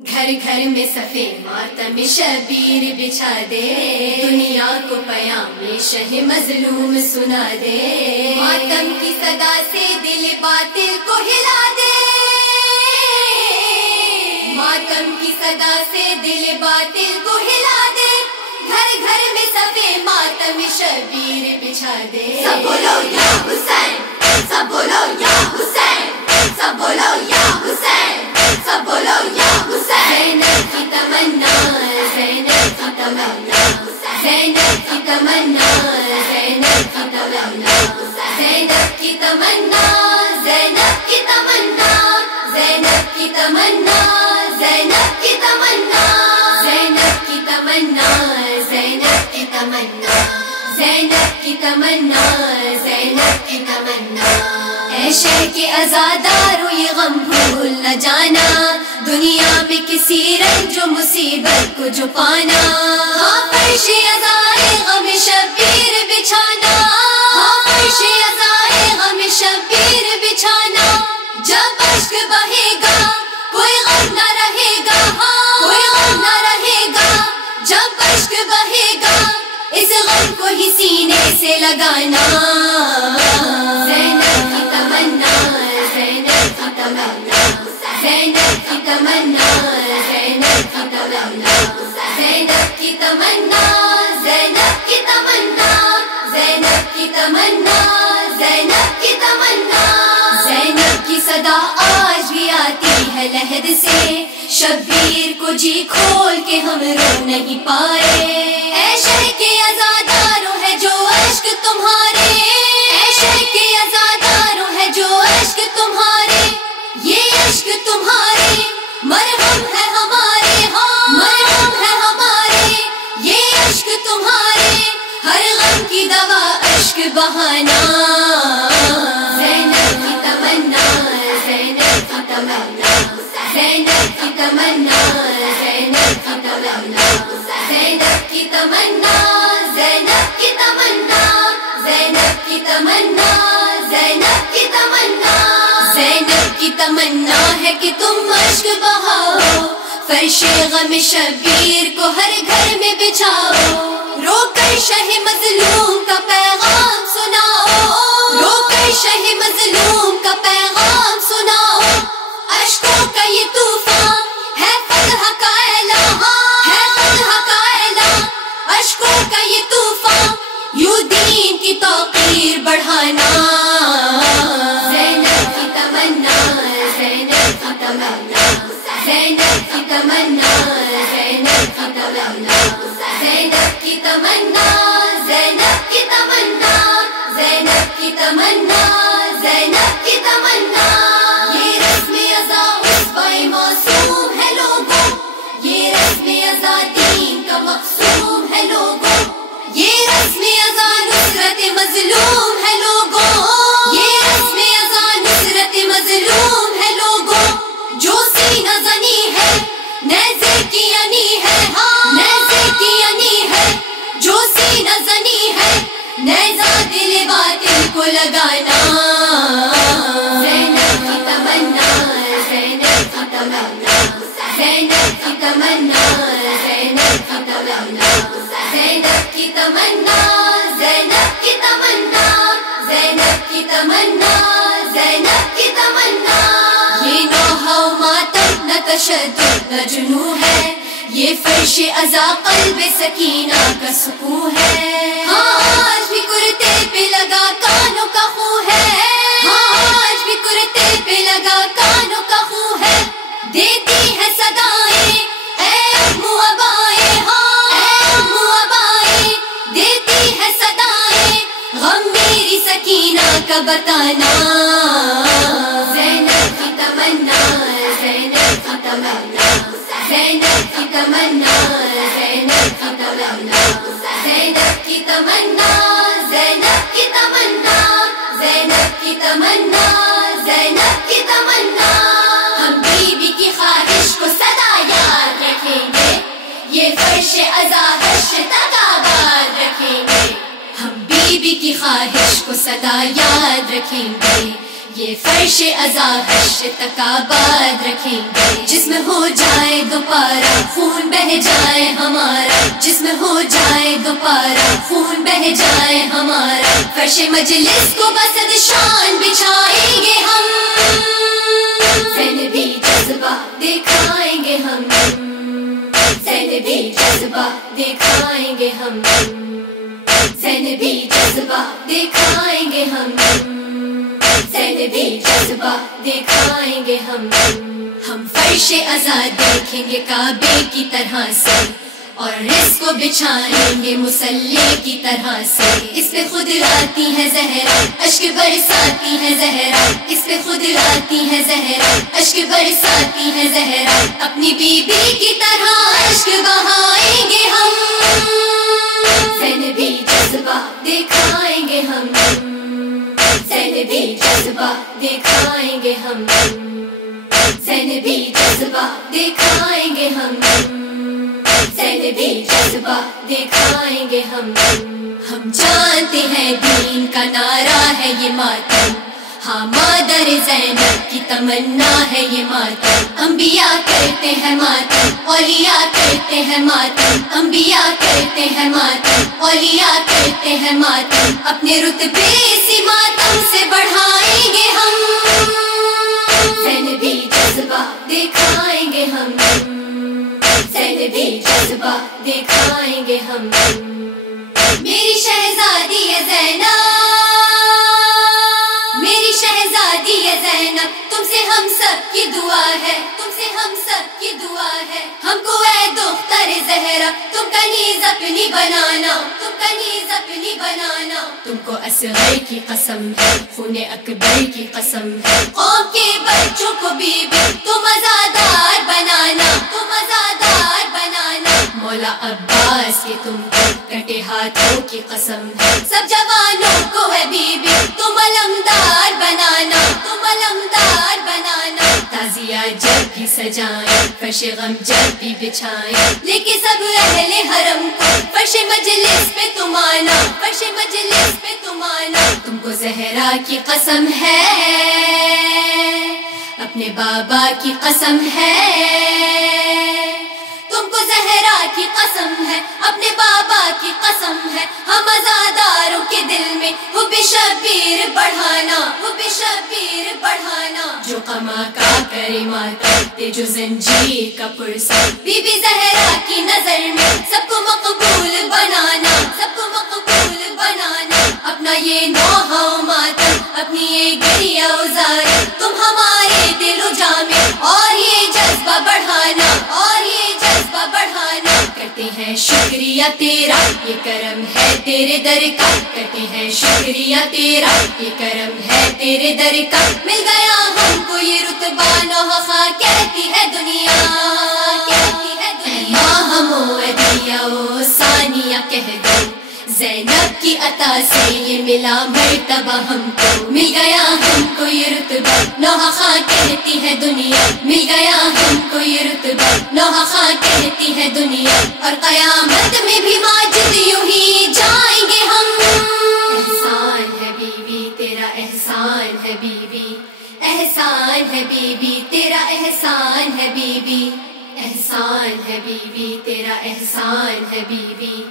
گھر گھر میں صفے ماتم شبیر بچھا دے، دنیا کو پیام شہ مظلوم سنا دے، ماتم کی صدا سے دل باطل کو ہلا دے، ماتم کی صدا سے دل باطل کو ہلا دے، گھر گھر میں صفے ماتم شبیر بچھا دے۔ سب بولو یا حسین، سب بولو یا حسین، سب بولو یا حسین، سب بولو یا حسین، زینب کی تمنا، زینب کی تمنا، زینب کی تمنا، زینب کی تمنا، زینب کی تمنا، زینب کی تمنا، زینب کی تمنا، زینب کی تمنا، زینب کی تمنا، زینب کی تمنا، زینب کی تمنا، زینب کی تمنا۔ اے شہر کے عزادارو یہ غم بھول نہ جانا، دنیا میں کسی رنج و مصیبت کو جو پانا، ہاں فرش عزائے غم شبیر بچھانا، ہاں فرش عزائے غم شبیر بچھانا، جب اشک بہے گا کوئی غم نہ رہے گا، ہاں کوئی غم نہ رہے گا، جب اشک بہے گا اس غم کو ہی سینے سے لگانا، زینب کی تمنا، زینب کی تمنا، زینب کی تمنا، زینب کی تمنا، زینب کی تمنا، زینب کی تمنا، زینب کی تمنا، زینب کی تمنا، زینب کی صدا آج بھی آتی ہے لحد سے، شبیر کو جی کھول کے ہم رو نہیں پائے، اے شہر کے عزاداروں ہے جو عشق تمہارے، اے شہر کے عزاداروں ہے جو عشق تمہارے، یہ عشق تمہارے مرہم ہے ہمارے، ہاں مرہم ہے ہمارے، یہ عشق تمہارے ہر غم کی دوا عشق بہانا، زینب کی تمنا، زینب کی تمنا، زینب کی تمنا، زینب کی تمنا، زینب کی تمنا، زینب کی تمنا، زینب کی تمنا، زینب کی تمنا، زینب کی تمنا ہے کہ تم عشق بہاؤ، فرش غم شبیر کو ہر گھر میں بچھاؤ، رو کر شہ مظلوم کا پیغام سناؤ، رو کر شہ مظلوم کا پیغام سناؤ، اشکوں کا یہ طوفان ہے فتح کا اعلان، ہے فتح کا اعلان، اشکوں کا یہ طوفان یوں دین کی توقیر بڑھانا، زینب کی تمنا، زینب کی تمنا، زینب کی تمنا، زینب کی تمنا، زینب کی تمنا، زینب کی تمنا، زینب کی تمنا، زینب کی تمنا، یہ رسم ازا عصبۂ معصوم ہے لوگوں، یہ رسم ازا دین کا مقصوم ہے لوگوں، یہ رسم ازا نصرت مظلوم ہے لوگوں، یہ رسم ازا نصرت مظلوم ہے لوگوں، جو سینہ زنی ہے نیزے کی انی ہے، ہاں نیزے کی انی ہے، جو سینہ زنی ہے نیزہ دل باطل کو لگانا، زینب کی تمنا، زینب کی تمنا، زینب کی تمنا، زینب کی تمنا، زینب کی تمنا، زینب کی تمنا، زینب کی تمنا، زینب کی تمنا، یہ نوحہ و ماتم نہ تشدد نہ جنوں ہے، یہ فرش عزا قلب سکینہ کا سکون ہے، ہاں آج بھی کرتے پہ لگا کانوں کا خوں ہے، ہاں آج بھی کرتے پہ لگا کانوں کا خوں ہے، دیتی ہے صدائیں اے امو ابائیں، ہاں اے امو ابائیں، دیتی ہے صدائیں غم میری سکینہ کا بتانا، زینب کی تمنا، زینب کی تمنا، زینب کی تمنا، زینب کی تمنا، زینب کی تمنا، زینب کی تمنا، زینب کی تمنا، زینب کی تمنا، ہم بی بی کی خواہش کو سدا یاد رکھیں گے، یہ فرش عزا حشر تک آباد رکھیں گے، ہم بی بی کی خواہش کو سدا یاد رکھیں گے، یہ فرش ازا حشر تک آباد رکھیں گے، جس میں ہو جائے دوپارہ خون بہہ جائے ہمارا، جس میں ہو جائے دوپارہ خون بہہ جائے ہمارا، فرش مجلس کو بسد شان بچھائیں گے ہم، زینبی جذبہ دکھائیں گے ہم، زینبی جذبہ دکھائیں گے ہم، زینبی جذبہ دکھائیں گے ہم، زینبی جذبہ دکھائیں گے ہم فرش ازا دیکھیں گے کعبے کی طرح سے، اور رزق کو بچھائیں گے مسلح کی طرح سے، اس پہ خود لاتی ہے زہرا اشک برساتی ہے زہرا، اس پہ خود لاتی ہے زہرا اشک برساتی ہے زہرا، اپنی بیوی کی طرح اشک بہائیں گے ہم، زینبی جذبہ دکھائیں گے ہم، زینبی جذبہ دکھائیں گے ہم، زینبی جذبہ دکھائیں گے ہم، زینبی جذبہ دکھائیں گے ہم جانتے ہیں دین کا نعرہ ہے یہ ماتم، ہاں مادر زینب کی تمنا ہے یہ ماتم، انبیاء کرتے ہیں ماتم، اولیاء کرتے ہیں ماتم، انبیاء کرتے ہیں ماتم، اولیاء کرتے ہیں ماتم، اپنے رتبے اسی ماتم سے بڑھائیں گے ہم، زینبی جذبہ دکھائیں گے ہم، زینبی جذبہ دکھائیں گے ہم، میری شہزادی ہے زینب، میری شہزادی ہے زینب، تم سے ہم سب کی دعا ہے، تم سے ہم سب کی دعا ہے، ہم کو اے دختر زہرا تم کنیز اپنی بنانا، تم کنیز اپنی بنانا، تم کو اصغر کی قسم ہے، خون اکبر کی قسم ہے، قوم کے بچوں کو بیوی تم آزادار بنانا، تم آزادار بنانا، مولا عباس کے تم کو کٹے ہاتھوں کی قسم ہے، سب جوانوں کو ہے بیوی تم علمدار بنانا، تم علمدار بنانا، تازیہ جب بھی سجائیں فرش غم جب بھی بچھائیں، لیکن سب اہل حرم کو فرش مجلس پہ تم آنا، فرش مجلس پہ تم آنا، تم کو زہرا کی قسم ہے، اپنے بابا کی قسم ہے، تم کو زہرا کی قسم ہے، اپنے بابا کی قسم ہے، ہم آزاداروں کے دل میں حب شبیر بڑھانا، حب شبیر بڑھانا، جو قما کا کرے ماتم دے جو زنجیر کا پرسا، بی بی زہرا کی نظر میں سب کو مقبول بنانا، سب کو مقبول بنانا، اپنا یہ نوحہ و ماتم اپنی یہ گریہ ازاری تم ہمارے دل و جاں میں، اور یہ جذبہ بڑھانا، اور یہ جذبہ بڑھانا، کرتے ہیں شکریہ تیرا یہ کرم ہے تیرے در کا، کرتے ہیں شکریہ تیرا یہ کرم ہے تیرے در کا، مل گیا ہم کو یہ رتبہ نوحہ کہتی ہے دنیا، کہتی ہے دنیا، ماہ موعدیہ و ثانیہ کہہ دو، زینب کی عطا سے یہ ملا مرتبہ ہم کو، مل گیا ہم کو یہ رتبہ نوحہ کہتی ہے دنیا، مل گیا ہم کو یہ رتبہ نوحہ کہتی ہے دنیا، اور قیامت میں بھی ماجد یوں ہی جائیں گے ہم، احسان ہے بیوی تیرا احسان ہے بیوی، احسان ہے بیوی تیرا احسان ہے بیوی، احسان ہے بیوی تیرا احسان ہے بیوی۔